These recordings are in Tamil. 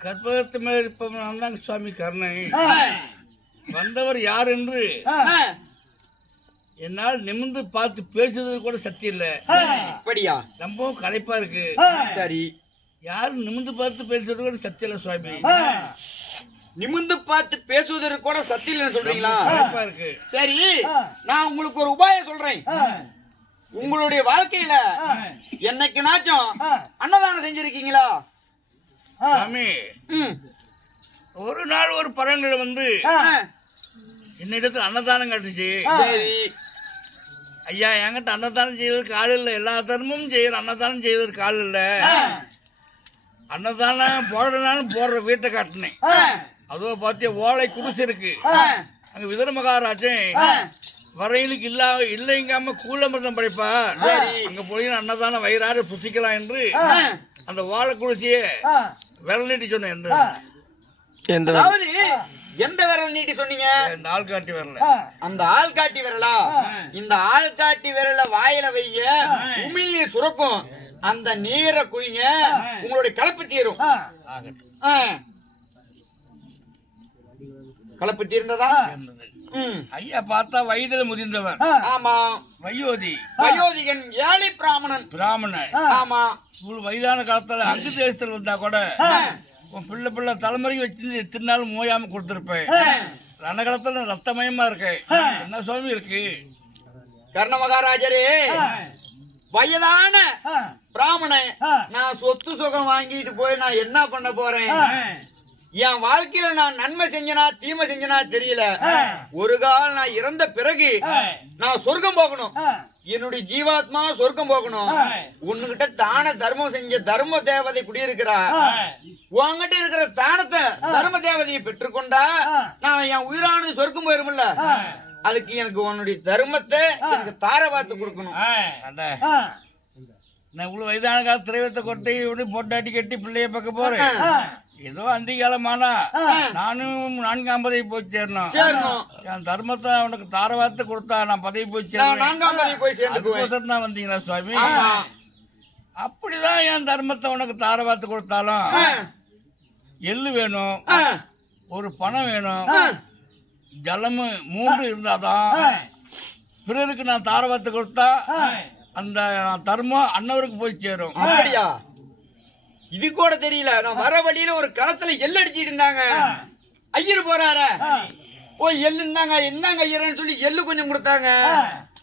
கற்பகத்து மேல் இருப்பவன் நான் தான் சுவாமி கர்ணை வந்தவர் யார் என்று என்னால் நிமிர்ந்து பார்த்து பேசுறது கூட சக்தி இல்லை. ஆ, அப்படியா ரொம்பவும் களைப்பா இருக்கு. சரி. யாரும் நிமிர்ந்து பார்த்து பேசுறது கூட சக்தி இல்லை சுவாமி. நிமிந்து பார்த்து பேசுவதற்கு கூட சத்தியில் சொல்றீங்களா? களைப்பா இருக்கு. சரி. நான் உங்களுக்கு ஒரு உபாயம் சொல்றேன். உங்களுடைய வாழ்க்கையில என்னைக்கு நாச்சும் ஆ, அன்னதானம் செஞ்சிருக்கீங்களா? ஆ, சுவாமி ம். ஒரு நாள் ஒரு பறவைகள் வந்து என்னிடத்தில் அன்னதானம் கட்டுச்சு. சரி. ஐயா என்கிட்ட அன்னதானம் செய்வதற்கு ஆள் இல்லை. எல்லா தர்மமும் செய்யற அன்னதானம் செய்வதற்கு ஆள் இல்லை. அன்னதானம் போடுறதுனாலும் போடுற வீட்டை காட்டினேன். அதோ பார்த்தியா ஓலை குடிசை இருக்கு. அங்க விதர மகாராஜன் ஆ. வரையிலுக்கு இல்லா இல்லைங்காம கூலமிருந்தம் படைப்பா. அங்க போய் அன்னதானம் வயிறாறு புசிக்கலாம் என்று. அந்த வாழை குடிசையே விரல் நீட்டி சொன்னேன் எந்த ஆ, அதாவது எந்த விரல் நீட்டி சொன்னீங்க? இந்த ஆள் காட்டி வரல. அந்த ஆள் காட்டி விரலா? இந்த ஆள் காட்டி விரல வாயில வைங்க உமிழ்நீர் சுரக்கும். அந்த நீரை குடிங்க உங்களுடைய கலப்பு தீரும். கலப்பு தீர்ந்ததா. ஐயா பார்த்தா வயதில் முதிர்ந்தவர். ஆமா. வயோதி. வயோதிகன் ஏழை பிராமணன். பிராமணன். ஆமா. இவ்வளவு வயதான காலத்துல அங்கு தேசத்துல வந்தா கூட உன் பிள்ளை பிள்ளை தலைமுறைக்கு வச்சு திருநாள் மோயாம கொடுத்திருப்பேன். ரணகாலத்துல ரத்தமயமா இருக்கு. என்ன சுவாமி இருக்கு? கர்ண மகாராஜரே வயதான பிராமணன். நான் சொத்து சுகம் வாங்கிட்டு போய் நான் என்ன பண்ண போறேன்? என் வாழ்க்கையில நான் நன்மை செஞ்சனா தீமை செஞ்சனா தெரியல. ஒரு கால் நான் இறந்த பிறகு நான் சொர்க்கம் போகணும். என்னுடைய ஜீவாத்மா சொர்க்கம் போகணும். உன்னுகிட்ட தான தர்மம் செஞ்ச தர்ம தேவதை குடியிருக்கிறா. உன்கிட்ட இருக்கிற தானத்தை தர்ம தேவதையை பெற்றுக்கொண்டா நான் என் உயிரானது சொர்க்கம் போயிருமில்ல. அதுக்கு எனக்கு உன்னுடைய தர்மத்தை எனக்கு தார பார்த்து கொடுக்கணும் நான் இவ்வளவு வயதான கால திரைவத்தை கொட்டி இப்படி பொட்டாட்டி கட்டி பிள்ளைய பார்க்க போறேன் ஏதோ அந்த காலமானா நானும் நான்காம் பதவி போய் சேரணும். என் தர்மத்தை அவனுக்கு தாரவாத்து கொடுத்தா நான் பதவி போய் அதுக்கோசரம் தான் வந்தீங்களா சுவாமி? அப்படிதான் என் தர்மத்தை உனக்கு தாரவாத்து கொடுத்தாலும். எள்ளு வேணும். ஒரு பணம் வேணும். ஜலமு மூன்று இருந்தாதான் பிறருக்கு நான் தாரவாத்து கொடுத்தா அந்த தர்மம் அன்னவருக்கு போய் சேரும். அப்படியா? இது கூட தெரியல. நான் வர வழியில ஒரு களத்துல எள்ளு அடிச்சிட்டு இருந்தாங்க. ஐயர் போறாரு? ஓ எள்ளு இருந்தாங்க. என்னங்க ஐயர்னு சொல்லி எள்ளு கொஞ்சம் கொடுத்தாங்க.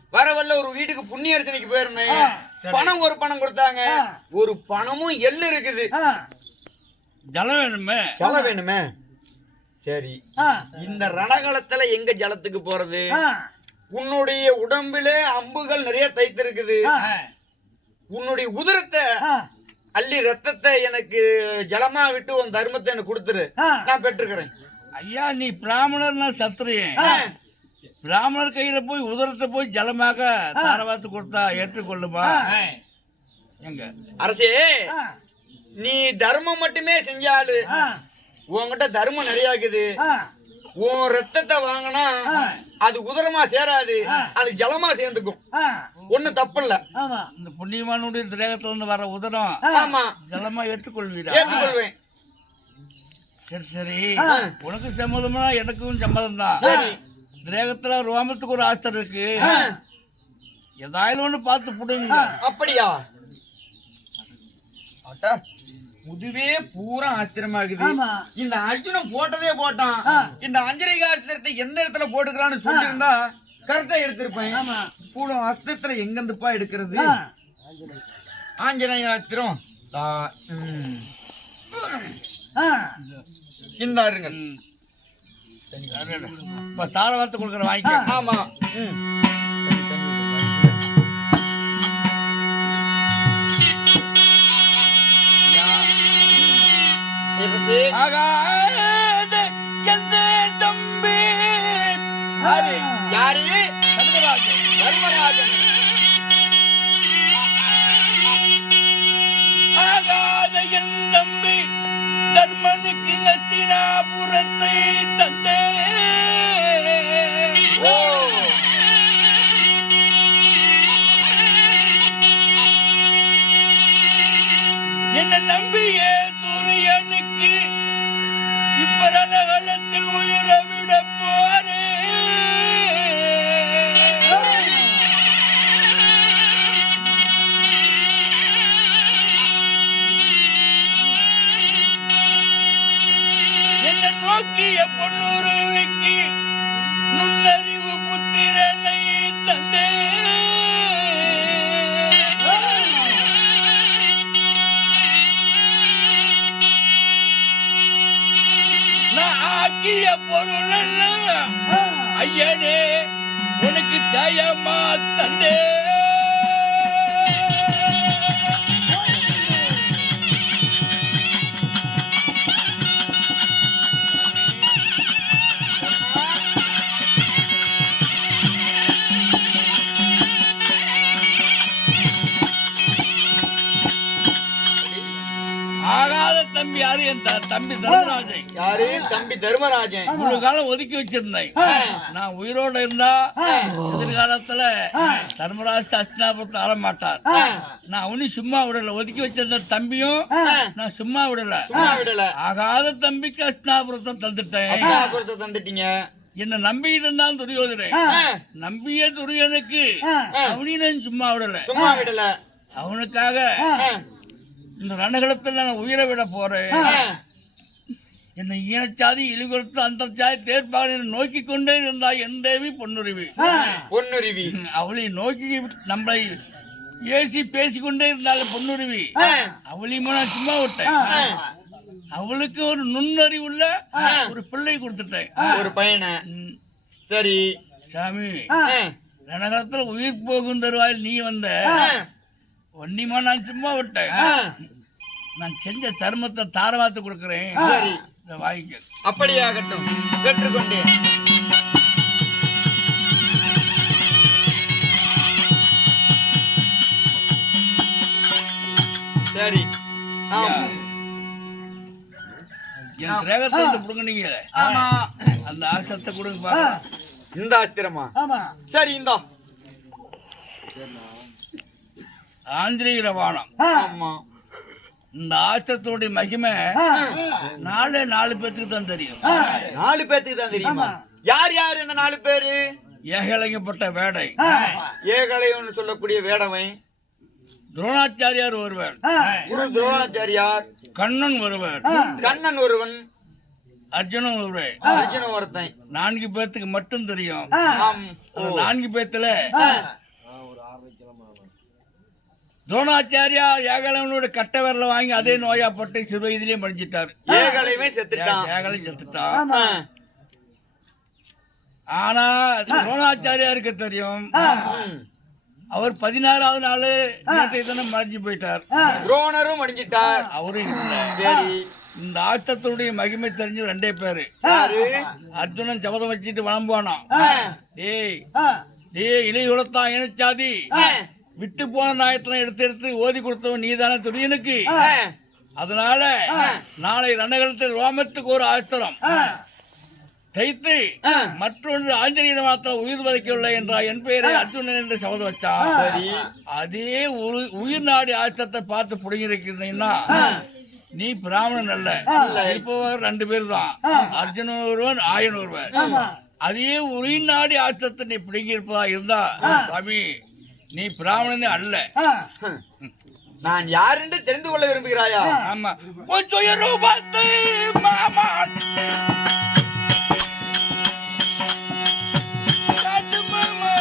வர வழியில ஒரு வீட்டுக்கு புண்ணிய அர்ச்சனைக்கு போயிருந்தேன் பணம் ஒரு பணம் கொடுத்தாங்க. ஒரு பணமும் எள்ளு இருக்குது. ஜலம் வேணுமே? சொல்ல வேணுமே? சரி. ஆ, இந்த ரணகலத்துல எங்க ஜலத்துக்கு போறது? உன்னுடைய உடம்புல அம்புகள் நிறைய தைத்திருக்குது. உன்னுடைய உதிரத்தை அள்ளி ரத்தத்தை எனக்கு ஜலமா விட்டு உன் தர்மத்தை எனக்கு கொடுத்துரு. நான் பெற்றுக்கிறேன். ஐயா நீ பிராமணர் நான் சத்திரியன் பிராமணர் கையில போய் உதரத்தை போய் ஜலமாக தாரவாத்து கொடுத்தா ஏற்றுக்கொள்ளுமா? எங்க? அரசே நீ தர்மம் மட்டுமே செஞ்சாலு ஆ, உன்கிட்ட தர்மம் நிறைய இருக்குது. ஆ, உன் ரத்தத்தை வாங்கினா அது உதரமா சேராது அது ஜலமா சேர்ந்துக்கும். ஒண்ணும் தப்பு இல்ல ஆமா. இந்த புண்ணியமானுடைய திரேகத்துல இருந்து வர உதரம் ஆமா. ஜலமா ஏற்றுக்கொள்வீரா ஏற்றுக்கொள்வேன். சரி சரி. உனக்கு சம்மதமா எனக்கும் சம்மதம் தான் சரி. திரேகத்துல ரோமத்துக்கு ஒரு ஆஸ்தர் இருக்கு. ஏதாயிலும் ஒண்ணு பார்த்து புடுங்க. அப்படியா? அட்டா, முதுவே பூரா ஆச்சரியமா இருக்குது ஆமா. இந்த அர்ஜுனன் போட்டதே போட்டான். இந்த அஞ்சரிக அஸ்திரத்தை எந்த இடத்துல போட்டுக்கிறான்னு சொல்லியிருந்தா கரெக்டா எடுத்திருப்பேன். பூரா அஸ்திரத்துல எங்க இருந்துப்பா எடுக்கிறது? ஆஞ்சநேய அஸ்திரம் தா, ம். ஆ, இந்த இருங்க இப்ப தாரவாத்து கொடுக்குற வாங்கிக்க ஆமா. ஆகாத எந்த தம்பி. யாரு? யாரு? தர்மராஜன். தர்மராஜன். ஆகாத என் தம்பி தர்ம பிரம்மனுக்கு அத்தினாபுரத்தை தந்தே என்ன நம்பியே துரியனுக்கு இப்பரண காலத்தில் உயிர விட போறே. என்ன நோக்கிய பொன்னுருவிக்கு நுண்ணறிவு புத்திரனை தந்தேன் ஆக்கிய பொருள் எல்லாம் ஐயனே உனக்கு தயமா தந்தே தம்பி யாரு? என் தம்பி தர்மராஜன். யாரு? தம்பி தர்மராஜன். இவ்வளவு காலம் ஒதுக்கி வச்சிருந்தேன். நான் உயிரோட இருந்தா எதிர்காலத்துல தர்மராஜ் அஸ்தினாபுரத்தை ஆள மாட்டார் நான் அவனையும் சும்மா விடல. ஒதுக்கி வச்சிருந்த தம்பியும் நான் சும்மா விடல. ஆகாத தம்பிக்கு அஸ்தினாபுரத்தை தந்துட்டேன். தந்துட்டீங்க. என்ன நம்பி இருந்தான் துரியோதனன் நம்பிய துரியனுக்கு அவனையும் சும்மா விடல. சும்மா விடல. அவனுக்காக இந்த ரணகளத்தில் நான் உயிரை விட போறேன். என்னை ஈனச்சாதி இழிகொடுத்து அந்த சாதி தேர்ப்பாக நோக்கி கொண்டே இருந்தாய் என் தேவி பொன்னுருவி. பொன்னுருவி. அவளை நோக்கி நம்மளை ஏசி பேசிக்கொண்டே இருந்தாலும் பொன்னுருவி. அவளையும் நான் சும்மா விட்டேன். அவளுக்கு ஒரு நுண்ணறிவுள்ள ஒரு பிள்ளை கொடுத்துட்டேன். ஒரு பையனை. ம், சரி. சாமி ரணகலத்துல உயிர் போகும் தருவாயில் நீ வந்த ஒன்னிமா நான் சும்மா விட்டேன். நான் செஞ்ச தர்மத்தை தாரவாத்து கொடுக்குறேன். வாங்கிக்க அப்படியாகட்டும். பெற்றுக்கொண்டேன் சரி. ஆம். என் கிரகத்தை வந்து புடுங்குனீங்க. ஆமா. அந்த ஆசத்தை கொடுங்க இந்த ஆஸ்திரமா ஆமா. சரி இந்தா. ஆந்திரீக வானம். ஆமா. இந்த ஆச்சத்தோடைய மகிமை நாலு நாலு பேத்துக்கு தான் தெரியும். நாலு பேத்துக்கு தான் தெரியுமா? யார் யார் இந்த நாலு பேரு? ஏகலைங்கப்பட்ட வேடை. ஏகலைவன் சொல்லக்கூடிய வேடவன் துரோணாச்சாரியார் ஒருவர். குரு துரோணாச்சாரியார். கண்ணன் ஒருவர். கண்ணன் ஒருவன். அர்ஜுனன் ஒருவர். அர்ஜுனன் ஒருத்தன். நான்கு பேத்துக்கு மட்டும் தெரியும். நான்கு பேத்துல துரோணாச்சாரியார் ஏகலைவனோட கட்ட விரல வாங்கி அதே நோயாப்பட்டு சிறு வயதிலேயே படிச்சிட்டார் ஏகலைவே செத்துட்டான். ஏகலை செத்துட்டான். ஆனா துரோணாச்சாரியாருக்கு தெரியும். அவர் பதினாறாவது நாள் தினம் மறைஞ்சு போயிட்டார். துரோணரும் சரி. இந்த ஆட்டத்துடைய மகிமை தெரிஞ்சு ரெண்டே பேரு. அர்ஜுனன் சபதம் வச்சுட்டு வளம் போனான் ஆ. டேய் டேய் இனச்சாதி. ஆ. விட்டு போன நாயத்தனை எடுத்து எடுத்து ஓதி கொடுத்தவன் நீதானே துரியனுக்கு. அதனால நாளை ரணகலத்தில் ரோமத்துக்கு ஒரு ஆஸ்திரம். தைத்து. மற்றொன்று ஆஞ்சநேயன் மாத்திரம் உயிர் வதைக்கவில்லை என்றார் என் பெயரை அர்ஜுனன் என்று சபதம் வச்சான் சரி. அதே உரு- உயிர் நாடி ஆச்சத்தை பார்த்து புடுங்கிருக்கிறீங்கன்னா நீ பிராமணன் அல்ல. இருப்பவர் ரெண்டு பேர் தான். அர்ஜுனன் ஒருவன் ஆயன் ஒருவன். அதே உயிர் நாடி ஆச்சத்தை நீ பிடுங்கி இருப்பதா இருந்தா சாமி நீ பிராமணனே அல்ல. நான் யார் என்று தெரிந்து கொள்ள விரும்புகிறாயா? ஆமா. கொஞ்சம் ரூபாத்து மாமா. காட்டு மாமா.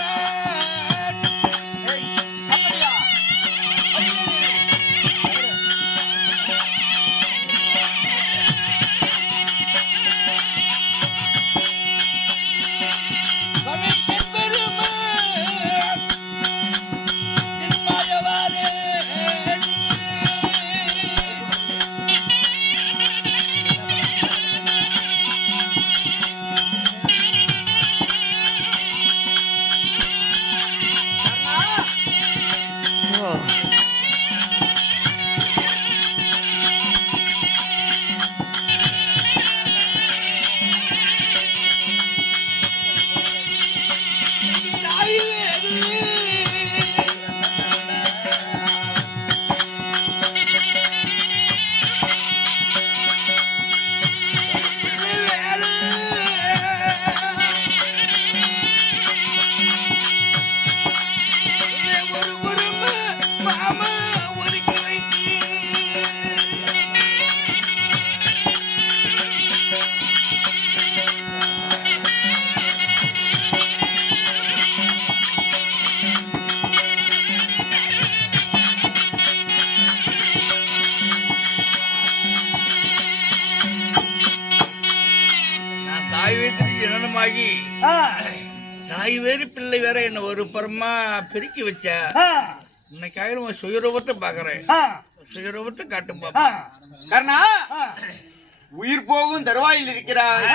தாய் வேறு பிள்ளை வேற என்ன ஒரு புறமா பெருக்கி வச்ச. இன்னைக்காக உன் சுயரூபத்தை பாக்குறேன் சுயரூபத்தை காட்டும் பாப்பா. கர்ணா. உயிர் போகும் தருவாயில் இருக்கிறாய்.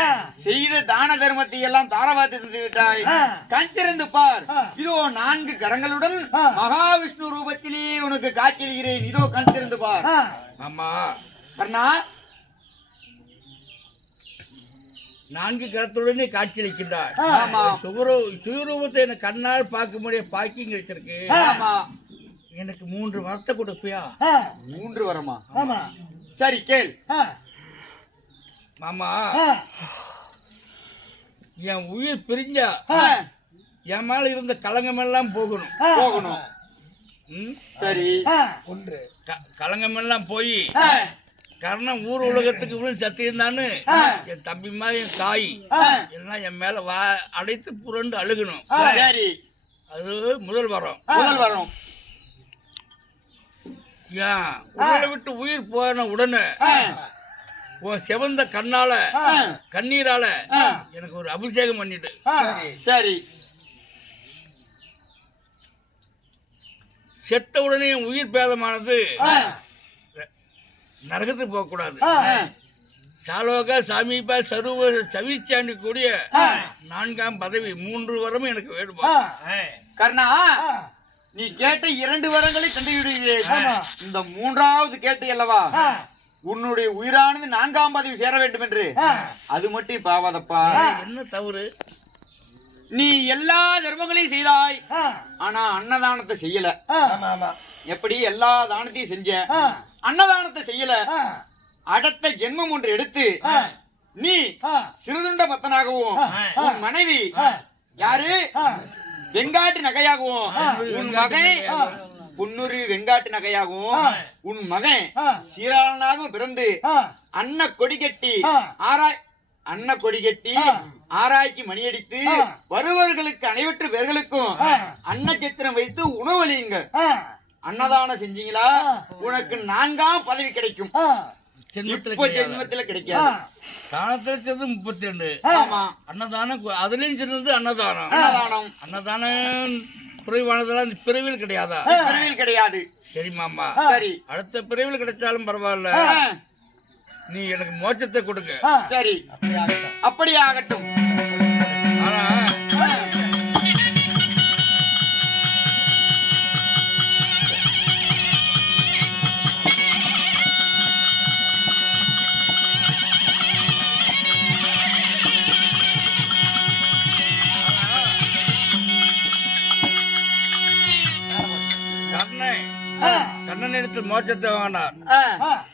செய்த தான தர்மத்தை எல்லாம் தாரவாத்து தந்து விட்டாய். திறந்து பார். இதோ நான்கு கரங்களுடன். மகாவிஷ்ணு ரூபத்திலே உனக்கு காட்சியளிக்கிறேன். இதோ கண் திறந்து பார். ஆமா கர்ணா நான்கு கரத்துடனே காட்சியளிக்கின்றார். சுயரூபத்தை எனக்கு கண்ணால் பார்க்க முடிய பாக்கியம் கிடைச்சிருக்கு ஆமா. எனக்கு மூன்று வார்த்தை கொடுப்பியா? மூன்று வரமா? ஆமா. சரி கேள். மாமா. என் உயிர் பிரிஞ்சா என் மேல இருந்த களங்கமெல்லாம் போகணும். போகணும். ம்? சரி. ஆ, க- களங்கமெல்லாம் போய் கர்ணன் ஊர் உலகத்துக்கு இவ்வளவு சத்தியிருந்தான்னு என் தம்பி மாதிரி என் தாய். எல்லாம் என் மேல வா அடைத்து புரண்டு அழுகணும். அது முதல் வரம். முதல் வரும். ஏன்? உடலை விட்டு உயிர் போன உடனே உன் சிவந்த கண்ணால கண்ணீரால. எனக்கு ஒரு அபிஷேகம் பண்ணிட்டு. சரி செத்த உடனே என் உயிர் பேதமானது நரகத்துக்கு போக கூடாது ஆ. ஆ, சாலோக சமீப சருவ சவிச்சாண்டி கூடிய. நான்காம் பதவி மூன்று வரமும் எனக்கு வேணுமா ஆ, கர்ணா. நீ கேட்ட இரண்டு வரங்களை ஆமா. இந்த மூன்றாவது கேட்டு அல்லவா? உன்னுடைய உயிரானது நான்காம் பதவி சேர வேண்டும் என்று. அது மட்டும் பாவாதப்பா என்ன தவறு? நீ எல்லா தர்மங்களையும் செய்தாய். ஆனா அன்னதானத்தை செய்யல. ஆ. ஆமா, ஆமா. எப்படி எல்லா தானத்தையும் செஞ்ச? அன்னதானத்தை செய்யல அடுத்த ஜென்மம் ஒன்று எடுத்து. நீ. சிறுதுண்ட பத்தனாகவும். உன் மனைவி. யாரு. வெங்காட்டு நகையாகவும் உன் மகன். பொன்னுரு வெங்காட்டு நகையாகவும். உன் மகன். சீராளனாகவும் பிறந்து. அன்ன கொடி கட்டி. ஆராய் அன்ன கொடி கட்டி. ஆராய்ச்சி மணியடித்து. வருவர்களுக்கு அனைவற்று பேர்களுக்கும். அன்னச்சத்திரம் வைத்து உணவளியுங்க ஆ. அன்னதானம் செஞ்சீங்களா. உனக்கு நான்காம் பதவி கிடைக்கும். இப்ப. ஜென்மத்துல. கிடைக்காது. தானத்துல சேர்ந்து முப்பத்தி ரெண்டு ஆமா. அன்னதானம் அதுலயும் சின்னது அன்னதானம். அன்னதானம். அன்னதானம் குறைவானதெல்லாம் பிறவியில் கிடையாதா? பிரிவில் கிடையாது. சரி மாமா. சரி. அடுத்த பிறவியில் கிடைச்சாலும் பரவாயில்ல. நீ எனக்கு மோட்சத்தை கொடுங்க. சரி. அப்படியே கண்ணன் எடுத்து மோட்சத்தை வாங்கினார்.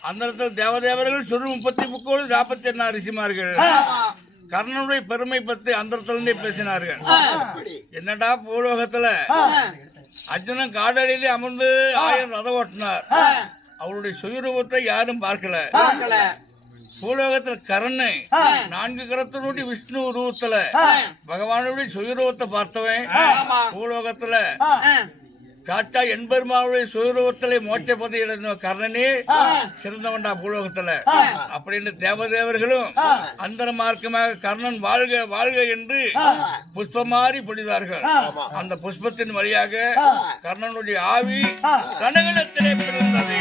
அந்த இடத்துல தேவதேவர்கள் சுரு முப்பத்தி முக்கோடு நாற்பத்தி எண்ணாறு ரிஷிமார்கள். கர்ணனுடைய பெருமை பற்றி அந்த இடத்துல இருந்தே பேசினார்கள். என்னடா பூலோகத்துல. அர்ஜுனன் காடடியிலே அமர்ந்து ஆயிரம் ரதம் ஓட்டினார். அவருடைய சுயரூபத்தை யாரும் பார்க்கல பூலோகத்துல கரண்ணு ஆ. நான்கு கரத்தினுடைய விஷ்ணு உருவத்துல. பகவானுடைய சுயரூபத்தை பார்த்தவன். பூலோகத்துல. சாச்சா எண்பெருமாவுடைய சுயரூபத்திலே மோட்ச பதி இழந்த கர்ணனே சிறந்தவன்டா பூலோகத்துல. அப்படின்னு தேவதேவர்களும் அந்தர மார்க்கமாக கர்ணன் வாழ்க வாழ்க என்று புஷ்பமாறி பொழிதார்கள் அந்த புஷ்பத்தின் வழியாக கர்ணனுடைய ஆவி கனகலத்திலே பிறந்தது.